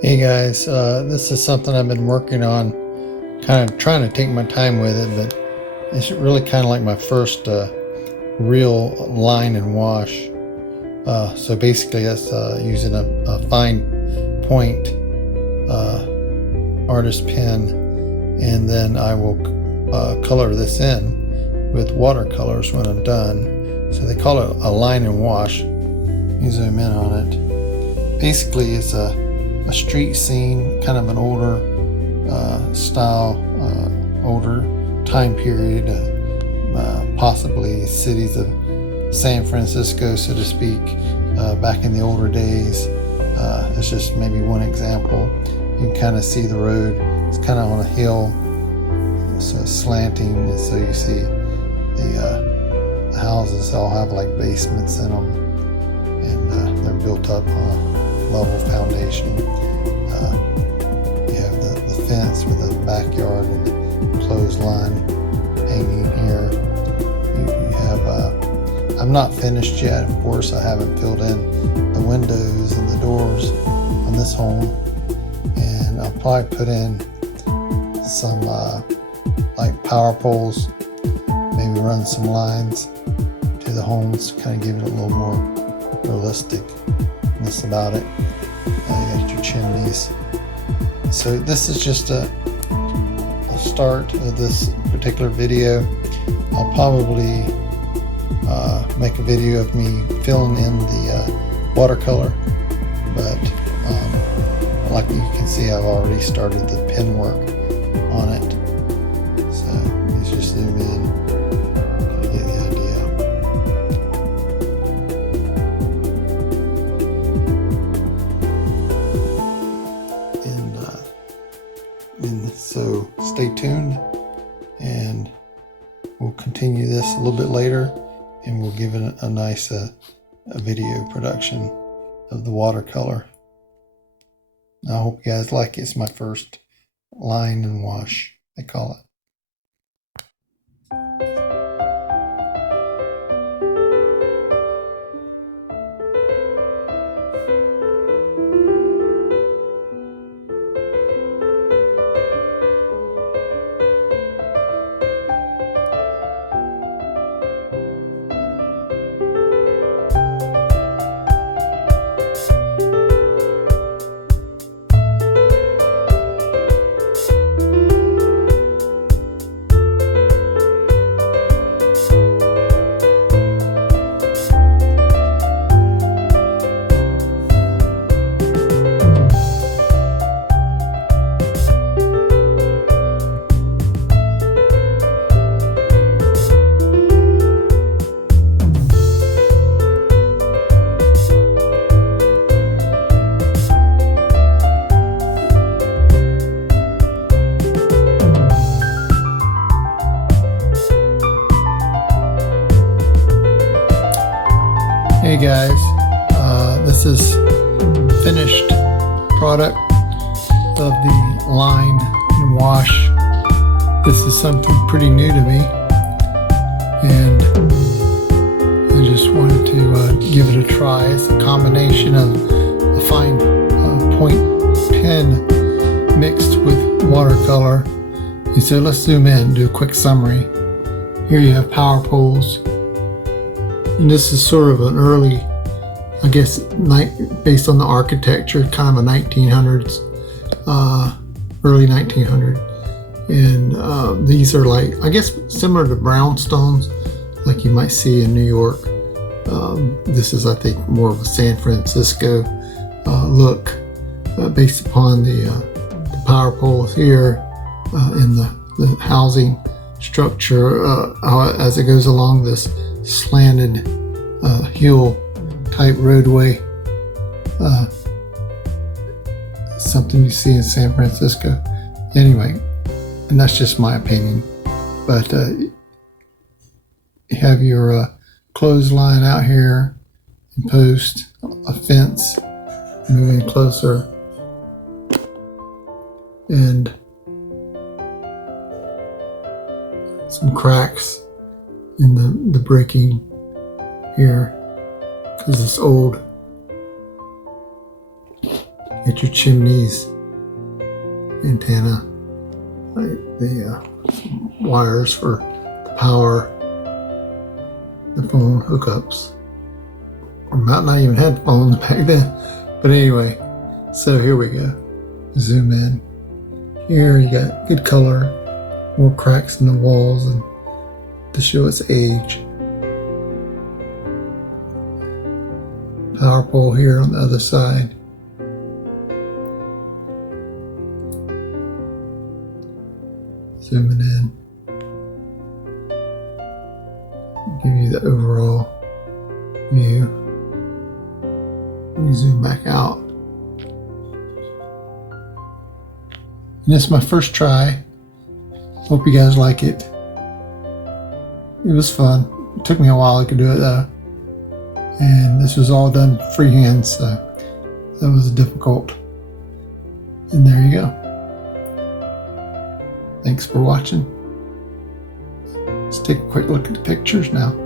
Hey guys, this is something I've been working on, kind of trying to take my time with it, but it's really kind of like my first real line and wash. So basically that's using a fine point artist pen, and then I will color this in with watercolors when I'm done. So they call it a line and wash. Let me zoom in on it. Basically it's a street scene, kind of an older style, older time period, possibly cities of San Francisco, so to speak, back in the older days. It's just maybe one example. You can kind of see the road. It's kind of on a hill, so it's slanting, and so you see the houses all have like basements in them, and they're built up on a level foundation. You have the fence with the backyard and the clothesline hanging here. You have I'm not finished yet, of course. I haven't filled in the windows and the doors on this home, and I'll probably put in some like power poles, maybe run some lines to the homes, kind of give it a little more realisticness about it. You got your chimneys. So this is just a start of this particular video. I'll probably make a video of me filling in the watercolor, but like you can see, I've already started the pen work on it. So let's just zoom in to get the idea. And so stay tuned, and we'll continue this a little bit later, and we'll give it a nice a video production of the watercolor. I hope you guys like it. It's my first line and wash, they call it. Hey guys, this is finished product of the line and wash. This is something pretty new to me, and I just wanted to give it a try. It's a combination of a fine point pen mixed with watercolor. And so let's zoom in and do a quick summary. Here you have power poles. And this is sort of an early, I guess, based on the architecture, kind of a 1900s, early 1900s. And these are like, I guess, similar to brownstones, like you might see in New York. This is, I think, more of a San Francisco look, based upon the power poles here and the housing structure as it goes along this slanted hill type roadway, something you see in San Francisco. Anyway, and that's just my opinion, but you have your clothesline out here, and post, a fence, moving closer, and some cracks in the bricking here because it's old. get your chimneys antenna, like the wires for the power, the phone hookups. Or might not even had phones back then. But anyway, so here we go. Zoom in. Here you got good color, more cracks in the walls and to show its age. Power pole here on the other side. Zooming in. Give you the overall view. Let me zoom back out. And this is my first try. Hope you guys like it. It was fun. It took me a while to do it though. And this was all done freehand, so that was difficult. And there you go. Thanks for watching. Let's take a quick look at the pictures now.